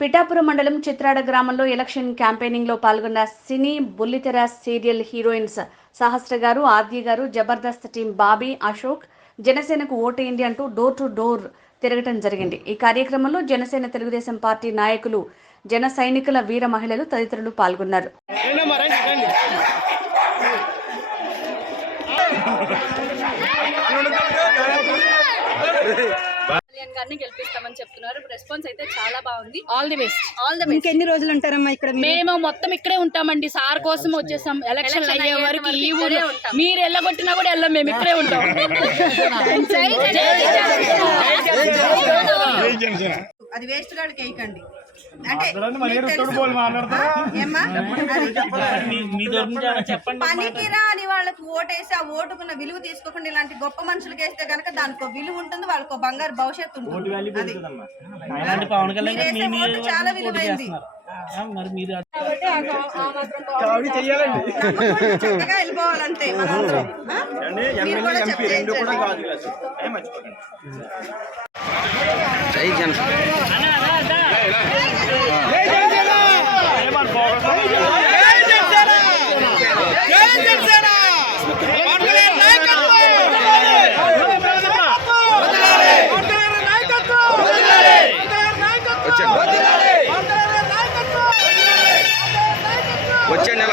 పిఠాపురం మండలం చిత్రాడ గ్రామంలో ఎలక్షన్ క్యాంపెయినింగ్లో పాల్గొన్న సినీ బుల్లితెర సీరియల్ హీరోయిన్స్ సహస్ర గారు, ఆద్య గారు, జబర్దస్త్ టీం బాబీ, అశోక్ జనసేనకు ఓటేయండి అంటూ డోర్ టు డోర్ తిరగటం జరిగింది. ఈ కార్యక్రమంలో జనసేన తెలుగుదేశం పార్టీ నాయకులు, జన సైనికుల వీర మహిళలు తదితరులు పాల్గొన్నారు. గారిని గెలిపిస్తామని చెప్తున్నారు. రెస్పాన్స్ అయితే చాలా బాగుంది. All the best. ఇంకెన్ని రోజులు ఉంటారమ్మా ఇక్కడ? మేము మొత్తం ఇక్కడే ఉంటామండి. సార్ కోసం వచ్చేసాం. ఎలక్షన్ అయ్యే వరకు ఈ ఊరే ఉంటాం. మీరు ఎల్లగొట్టినా కూడా వెళ్ళం, మేము ఇక్కడే ఉంటాం. అది వేస్ట్ గాడికి వేయకండి. అంటే పనికిరా అని వాళ్ళకి ఓటేసి ఆ ఓటుకున్న విలువ తీసుకోకుండా ఇలాంటి గొప్ప మనుషులకి వేస్తే కనుక దానికి విలువ ఉంటుంది, వాళ్ళకి బంగారు భవిష్యత్తు ఉంటుంది. చాలా విలువైంది. చక్కగా వెళ్ళిపోవాలంటే మనందరం. మీరు కూడా చెప్పండి. వచ్చే నెల